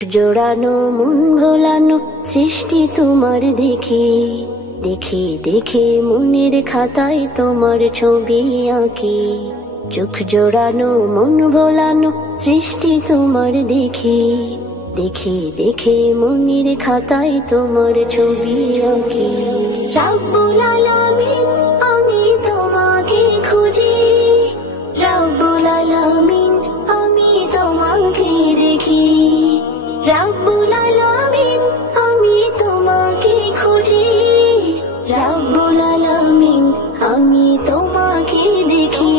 জোড়ানো মন ভোলানো সৃষ্টি তোমার দেখি, দেখে দেখে মনের খাতায় তোমার ছবি আঁকি। চোখ জোড়ানো মন ভোলানো সৃষ্টি তোমার দেখি, দেখে দেখে মনের খাতায় তোমার ছবি আঁকি। রাব্বুল আলামিন আমি তোমাকে খুঁজি, রাব্বুল আলামিন আমি তোমাকে দেখি, রাব্বুল আলামিন আমি তোমাকে খুঁজি, রাব্বুল আলামিন আমি তোমাকে দেখি।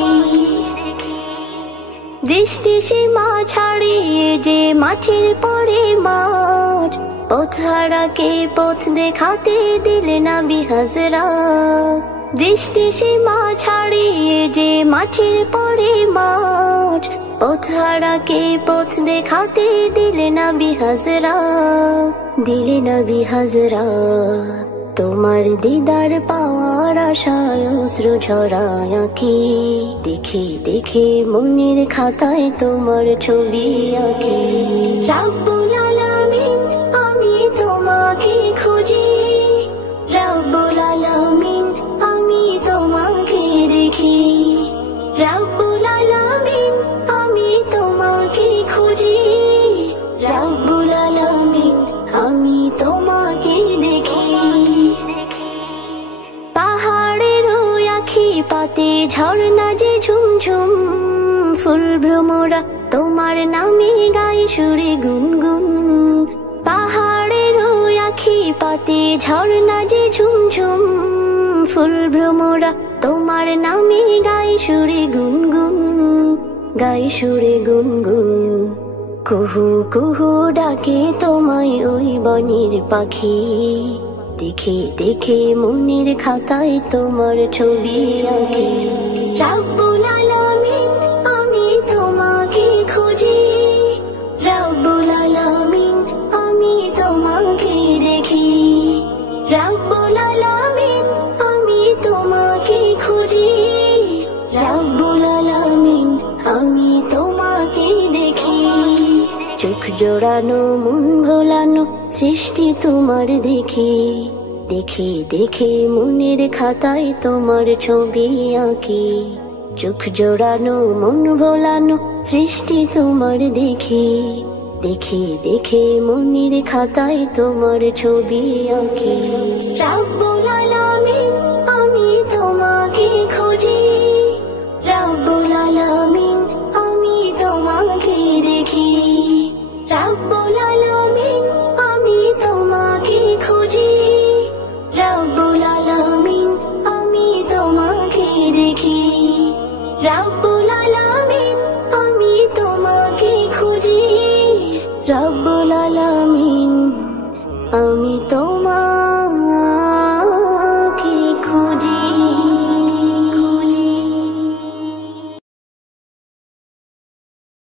দৃষ্টি সীমা ছাড়িয়ে যে মাঠের পরে মাঠ, পথ হারাকে পথ দেখাতে দিলে নবী হযরত। দৃষ্টি সীমা ছাড়িয়ে যে মাঠের পরে মাঠ, পথ হারাকে পথ দেখাতে দিলে নবী হযরত, দিলে নবী হযরত। তোমার দিদার পাওয়ার আশায় অশ্রু ঝরায় আঁকি, দেখে দেখে মনের খাতায় তোমার ছবি আঁকি। রাব্বুল আলামিন আমি তোমাকে খুঁজি, রাব্বুল আলামিন আমি তোমাকে দেখি, রাব্বুল আলামিন আমি তোমাকে খুঁজি, রাব্বুল আলামিন আমি তোমাকে দেখি। পাহাড়ের ওই আখি পাতে ঝর্ণা যে ঝুমঝুম, ফুল ভ্রমরা তোমার নামে গায় সুরে গুনগুন। পাহাড়ের ওই আখি পাতে ঝর্ণা যে ঝুমঝুম, ফুল ভ্রমরা তোমার নামে গায় সুরে গুনগুন, গায় সুরে গুনগুন। কুহু কুহু ডাকে তোমায় ওই বনের পাখি, দেখে দেখে মনের খাতায় তোমার ছবি আঁকি। রাব্বুল আলামিন আমি তোমাকে খুঁজি, রাব্বুল আলামিন আমি তোমাকে দেখি, রাব্বুল আলামিন আমি তোমাকে খুঁজি, রাব্বুল আলামিন আমি তোমাকে দেখি। চোখ জোড়ানো মন ভোলানো সৃষ্টি তোমার দেখি, দেখে দেখে মনের খাতায় তোমার ছবি আঁকি। চোখ জোড়ানো মন ভোলানো সৃষ্টি তোমার দেখি, দেখে দেখে মনের খাতায় তোমার ছবি আঁকি। রাব্বুল আলামিন আমি তোমাকে খুঁজি, রাব্বুল আলামিন আমি তোমাকে দেখি, রাব্বুল আলামিন আমি তোমাকে খুঁজি, রাব্বুল আলামিন আমি তোমাকে দেখি, রাব্বুল আলামিন আমি তোমাকে খুঁজি, রাব্বুল আলামিন আমি তোমাকে